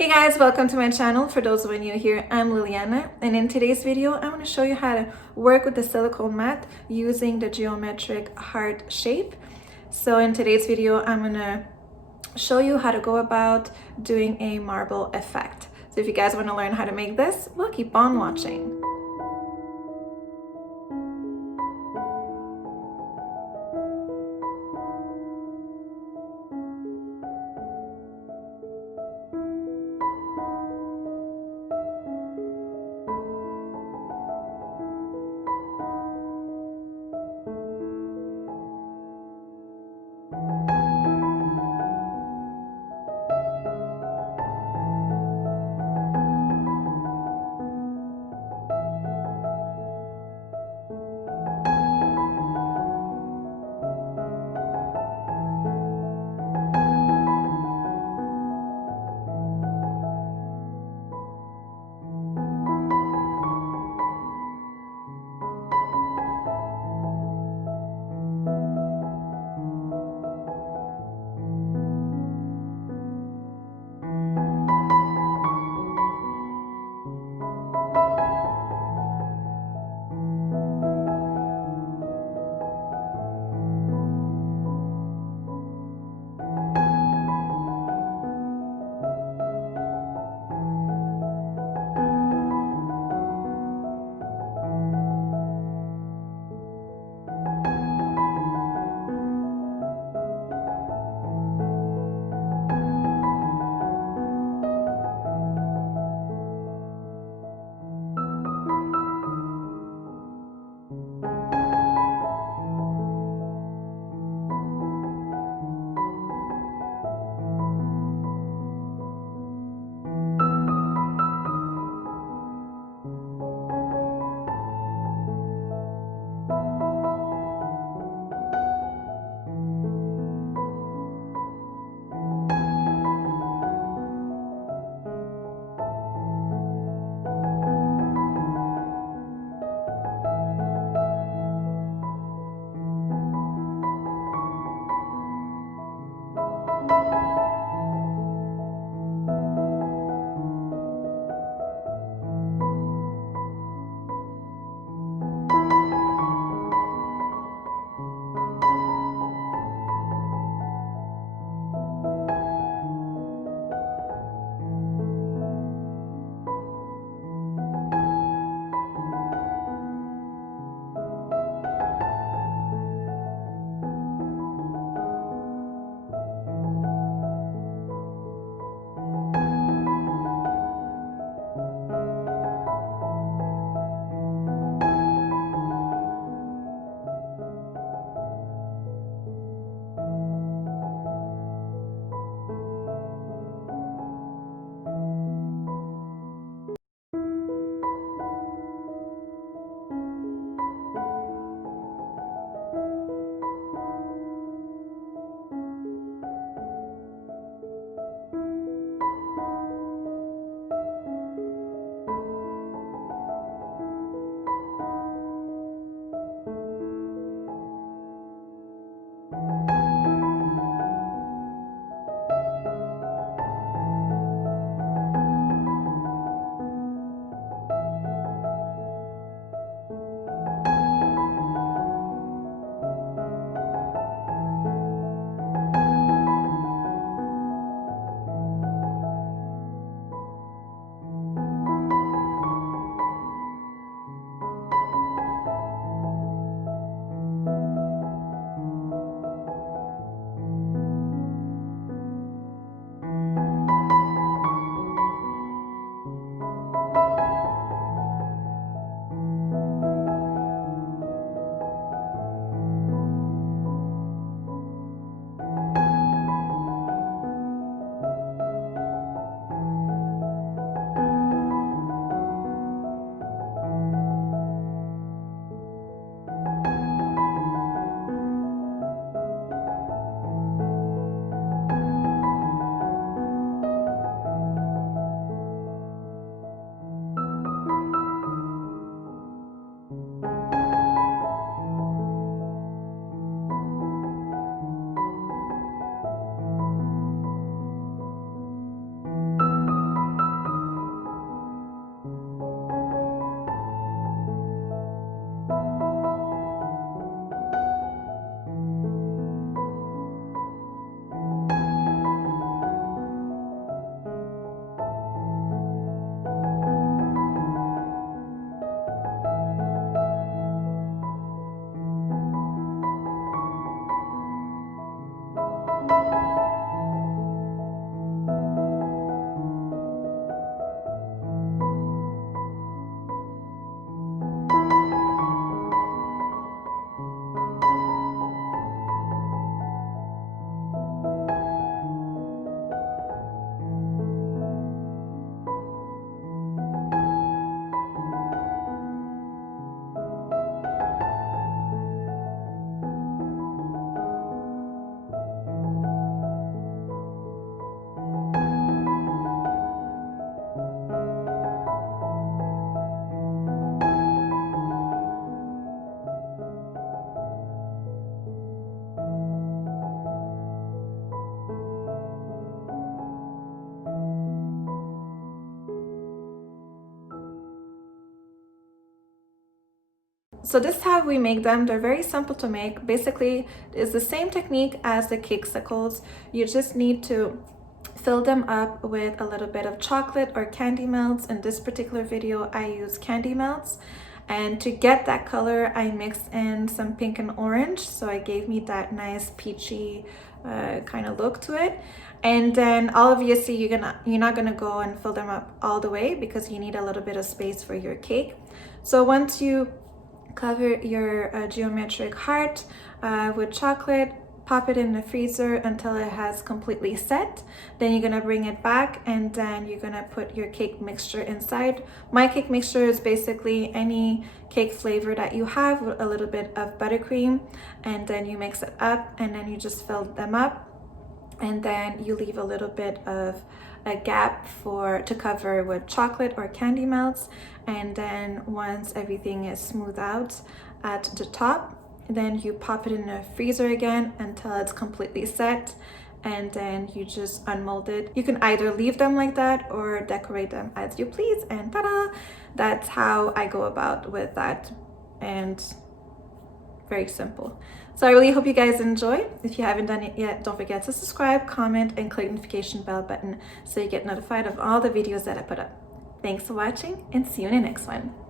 Hey guys, welcome to my channel. For those of you new here, I'm Liliana, and in today's video I'm going to show you how to work with the silicone mat using the geometric heart shape. So in today's video I'm going to show you how to go about doing a marble effect. So if you guys want to learn how to make this, well, keep on watching. So this is how we make them. They're very simple to make. Basically, it's the same technique as the cakesicles. You just need to fill them up with a little bit of chocolate or candy melts. In this particular video, I use candy melts. And to get that color, I mixed in some pink and orange. So it gave me that nice peachy kind of look to it. And then obviously you're not gonna go and fill them up all the way because you need a little bit of space for your cake. So once you cover your geometric heart with chocolate, pop it in the freezer until it has completely set. Then you're gonna bring it back and then you're gonna put your cake mixture inside. My cake mixture is basically any cake flavor that you have with a little bit of buttercream, and then you mix it up and then you just fill them up, and then you leave a little bit of a gap to cover with chocolate or candy melts. And then once everything is smoothed out at the top, then you pop it in the freezer again until it's completely set, and then you just unmold it. You can either leave them like that or decorate them as you please, and ta-da! That's how I go about with that, and very simple. So I really hope you guys enjoy. If you haven't done it yet, don't forget to subscribe, comment, and click the notification bell button so you get notified of all the videos that I put up. Thanks for watching, and see you in the next one.